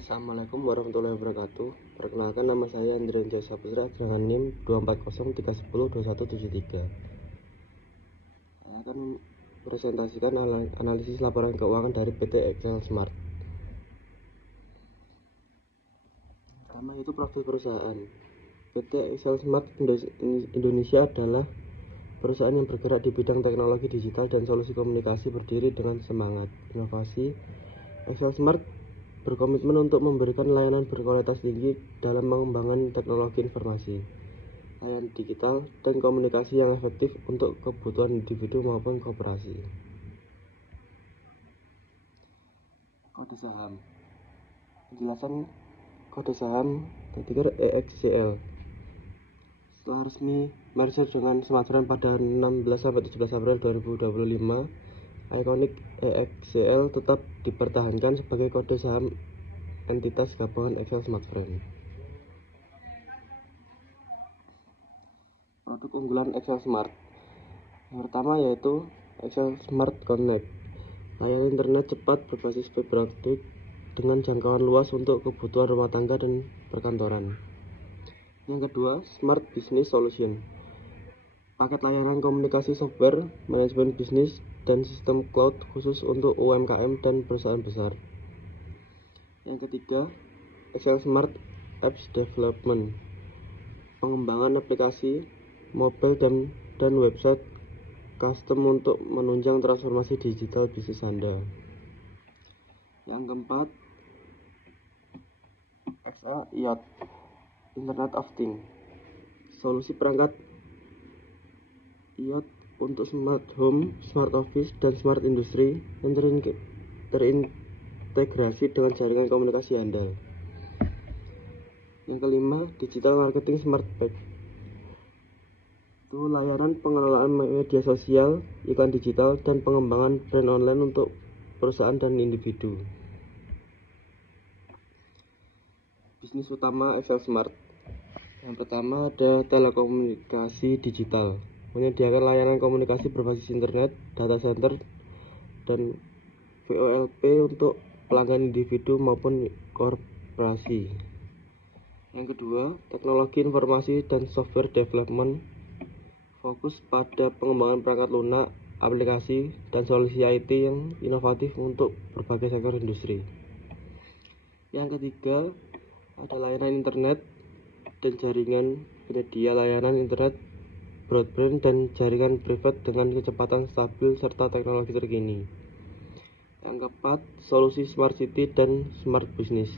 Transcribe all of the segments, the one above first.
Assalamualaikum warahmatullahi wabarakatuh. Perkenalkan, nama saya Andrian Saputra dengan NIM 240310173. Saya akan presentasikan analisis laporan keuangan dari PT Excel Smart. Pertama itu profil perusahaan. PT Excel Smart Indonesia adalah perusahaan yang bergerak di bidang teknologi digital dan solusi komunikasi, berdiri dengan semangat inovasi. Excel Smart berkomitmen untuk memberikan layanan berkualitas tinggi dalam mengembangkan teknologi informasi, layanan digital, dan komunikasi yang efektif untuk kebutuhan individu maupun koperasi. Kode saham. Penjelasan kode saham ticker EXCL. Setelah resmi merger dengan Smartfren pada 16-17 April 2025, ikonik EXCL tetap dipertahankan sebagai kode saham entitas gabungan Excel Smartfren. Produk unggulan Excel Smart. Yang pertama yaitu Excel Smart Connect, layanan internet cepat berbasis fiber optik dengan jangkauan luas untuk kebutuhan rumah tangga dan perkantoran. Yang kedua, Smart Business Solution, paket layanan komunikasi, software, manajemen bisnis, dan sistem cloud khusus untuk UMKM dan perusahaan besar. Yang ketiga, Excel Smart Apps Development, pengembangan aplikasi mobile dan website custom untuk menunjang transformasi digital bisnis Anda. Yang keempat, XA IoT, Internet of Things, solusi perangkat IoT untuk smart home, smart office, dan smart industry yang terintegrasi dengan jaringan komunikasi andal. Yang kelima, Digital Marketing Smart Pack, itu layanan pengelolaan media sosial, iklan digital, dan pengembangan brand online untuk perusahaan dan individu. Bisnis utama Excel Smart. Yang pertama ada telekomunikasi digital, menyediakan layanan komunikasi berbasis internet, data center, dan VoLP untuk pelanggan individu maupun korporasi. Yang kedua, teknologi informasi dan software development, fokus pada pengembangan perangkat lunak, aplikasi, dan solusi IT yang inovatif untuk berbagai sektor industri. Yang ketiga, ada layanan internet dan jaringan, penyedia layanan internet, broadband, dan jaringan privat dengan kecepatan stabil serta teknologi terkini. Yang keempat, solusi Smart City dan Smart Business,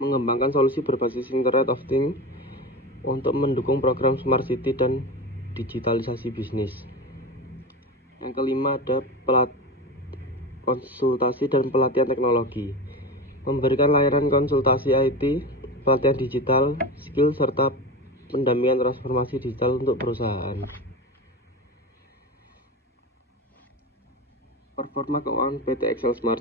mengembangkan solusi berbasis Internet of Things untuk mendukung program Smart City dan digitalisasi bisnis. Yang kelima ada konsultasi dan pelatihan teknologi, memberikan layanan konsultasi IT, pelatihan digital, skill, serta pendampingan transformasi digital untuk perusahaan. Performa keuangan PT Excel Smart.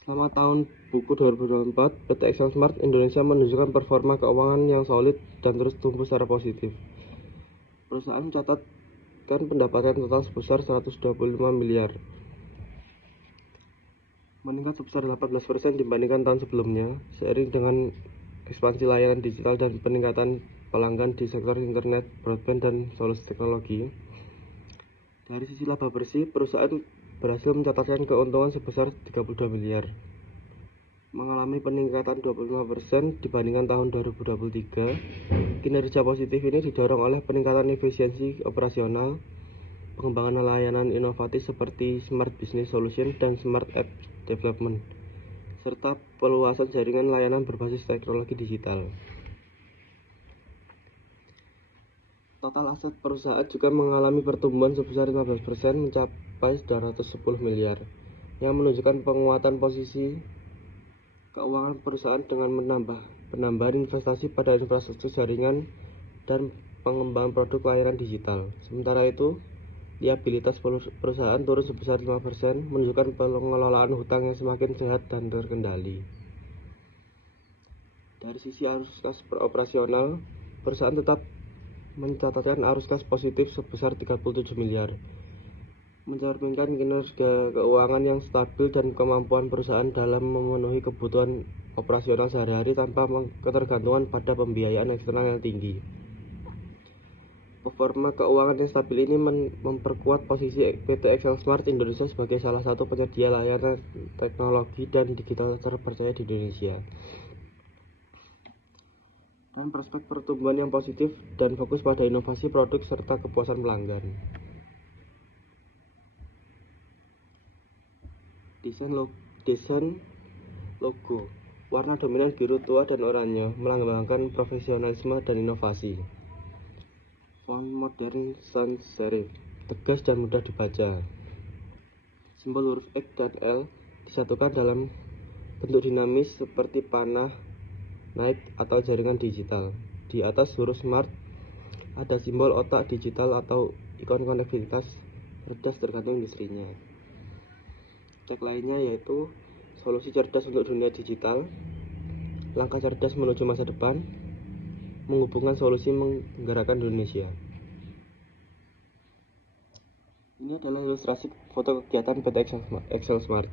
Selama tahun buku 2024, PT Excel Smart Indonesia menunjukkan performa keuangan yang solid dan terus tumbuh secara positif. Perusahaan mencatatkan pendapatan total sebesar 125 miliar, meningkat sebesar 18% dibandingkan tahun sebelumnya, seiring dengan ekspansi layanan digital dan peningkatan pelanggan di sektor internet, broadband, dan solusi teknologi. Dari sisi laba bersih, perusahaan berhasil mencatatkan keuntungan sebesar 32 miliar, mengalami peningkatan 25% dibandingkan tahun 2023. Kinerja positif ini didorong oleh peningkatan efisiensi operasional, pengembangan layanan inovatif seperti Smart Business Solution dan Smart App Development, serta peluasan jaringan layanan berbasis teknologi digital. Total aset perusahaan juga mengalami pertumbuhan sebesar 15% mencapai 210 miliar, yang menunjukkan penguatan posisi keuangan perusahaan dengan penambahan investasi pada infrastruktur jaringan dan pengembangan produk layanan digital. Sementara itu, liabilitas perusahaan turun sebesar 5%, menunjukkan pengelolaan hutang yang semakin sehat dan terkendali. Dari sisi arus kas operasional, perusahaan tetap mencatatkan arus kas positif sebesar 37 miliar, mencerminkan kinerja keuangan yang stabil dan kemampuan perusahaan dalam memenuhi kebutuhan operasional sehari-hari tanpa ketergantungan pada pembiayaan eksternal yang tinggi. Performa keuangan yang stabil ini memperkuat posisi PT Excel Smart Indonesia sebagai salah satu penyedia layanan teknologi dan digital terpercaya di Indonesia. Dan prospek pertumbuhan yang positif dan fokus pada inovasi produk serta kepuasan pelanggan. Desain logo, warna dominan biru tua dan oranye, melambangkan profesionalisme dan inovasi. Font modern sans serif, tegas dan mudah dibaca. Simbol huruf X dan L disatukan dalam bentuk dinamis seperti panah, naik atau jaringan digital. Di atas huruf Smart ada simbol otak digital atau ikon konektivitas cerdas tergantung industrinya. Tagline-nya yaitu solusi cerdas untuk dunia digital, langkah cerdas menuju masa depan, menghubungkan solusi menggerakkan Indonesia. Ini adalah ilustrasi foto kegiatan PT Excel Smart.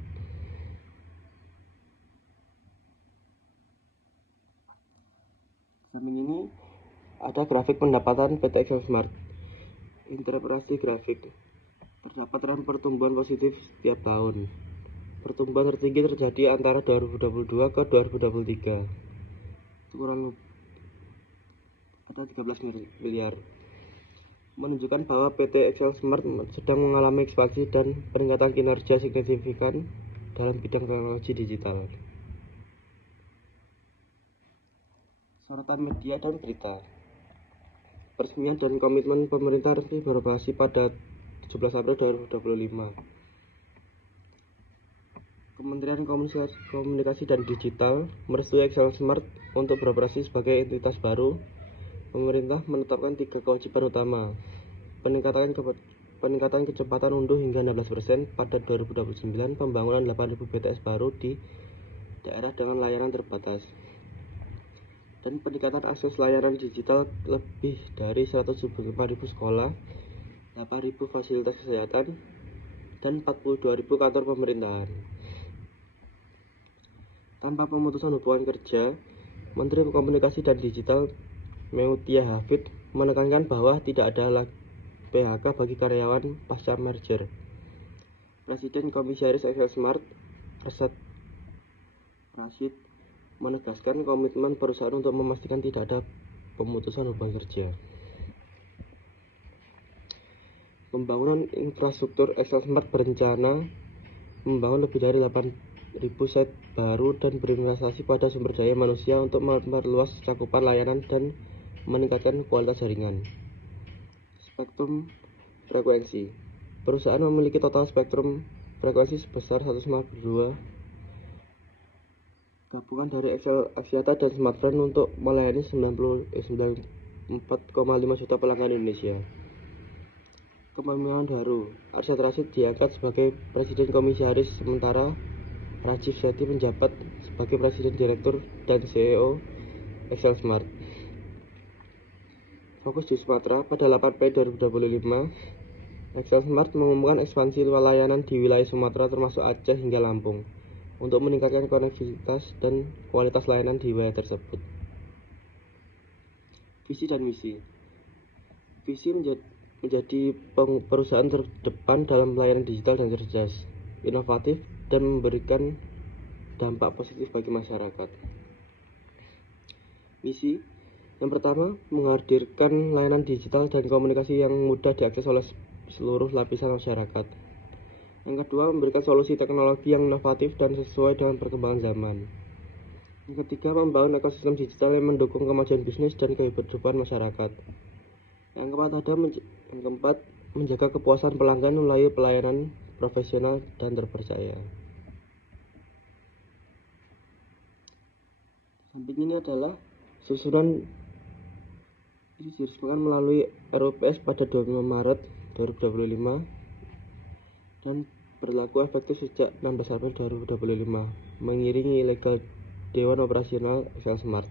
Samping ini ada grafik pendapatan PT Excel Smart. Interpretasi grafik. Terdapat tren pertumbuhan positif setiap tahun. Pertumbuhan tertinggi terjadi antara 2022 ke 2023. Kurang ada 13 miliar. Menunjukkan bahwa PT Excel Smart sedang mengalami ekspansi dan peningkatan kinerja signifikan dalam bidang teknologi digital. Sorotan media dan berita. Peresmian dan komitmen pemerintah resmi beroperasi pada 17 April 2025. Kementerian Komunikasi dan Digital merestui Excel Smart untuk beroperasi sebagai entitas baru. Pemerintah menetapkan 3 kewajiban utama. Peningkatan kecepatan unduh hingga 16% pada 2029, pembangunan 8.000 BTS baru di daerah dengan layanan terbatas, dan peningkatan akses layanan digital lebih dari 175.000 sekolah, 8.000 fasilitas kesehatan, dan 42.000 kantor pemerintahan. Tanpa pemutusan hubungan kerja, Menteri Komunikasi dan Digital Meutia Hafid menekankan bahwa tidak ada PHK bagi karyawan pasca merger. Presiden Komisaris Excel Smart, Arsyad Rashid, menegaskan komitmen perusahaan untuk memastikan tidak ada pemutusan hubungan kerja. Pembangunan infrastruktur Excel Smart berencana membangun lebih dari 8.000 site baru dan berinvestasi pada sumber daya manusia untuk memperluas cakupan layanan dan meningkatkan kualitas jaringan. Spektrum frekuensi. Perusahaan memiliki total spektrum frekuensi sebesar 152 gabungan dari Excel Axiata dan Smartfren untuk melayani 94,5 juta pelanggan Indonesia. Kepemimpinan baru. Arsyad Rashid diangkat sebagai Presiden Komisaris sementara Rajiv Sethi menjabat sebagai Presiden Direktur dan CEO Excel Smart. Fokus di Sumatera. Pada 8 Mei 2025, Excel Smart mengumumkan ekspansi layanan di wilayah Sumatera termasuk Aceh hingga Lampung untuk meningkatkan konektivitas dan kualitas layanan di wilayah tersebut. Visi dan misi. Visi menjadi perusahaan terdepan dalam pelayanan digital dan cerdas, inovatif, dan memberikan dampak positif bagi masyarakat. Misi yang pertama, menghadirkan layanan digital dan komunikasi yang mudah diakses oleh seluruh lapisan masyarakat. Yang kedua, memberikan solusi teknologi yang inovatif dan sesuai dengan perkembangan zaman. Yang ketiga, membangun ekosistem digital yang mendukung kemajuan bisnis dan kehidupan masyarakat. Yang keempat, menjaga kepuasan pelanggan melalui pelayanan profesional dan terpercaya. Samping ini adalah susunan ini diresmikan melalui RUPS pada 25 Maret 2025 dan berlaku efektif sejak 16 April 2025, mengiringi legal Dewan Operasional Excel Smart.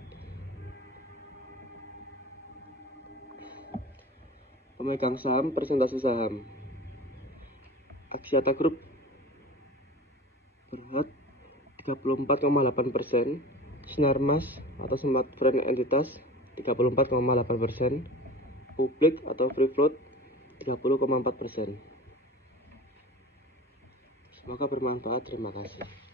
Pemegang saham, presentasi saham. Axiata Group berhak 34,8%, Sinarmas atau Smart Friend Entitas 34,8%, Publik atau Free Float 30,4%. Semoga bermanfaat. Terima kasih.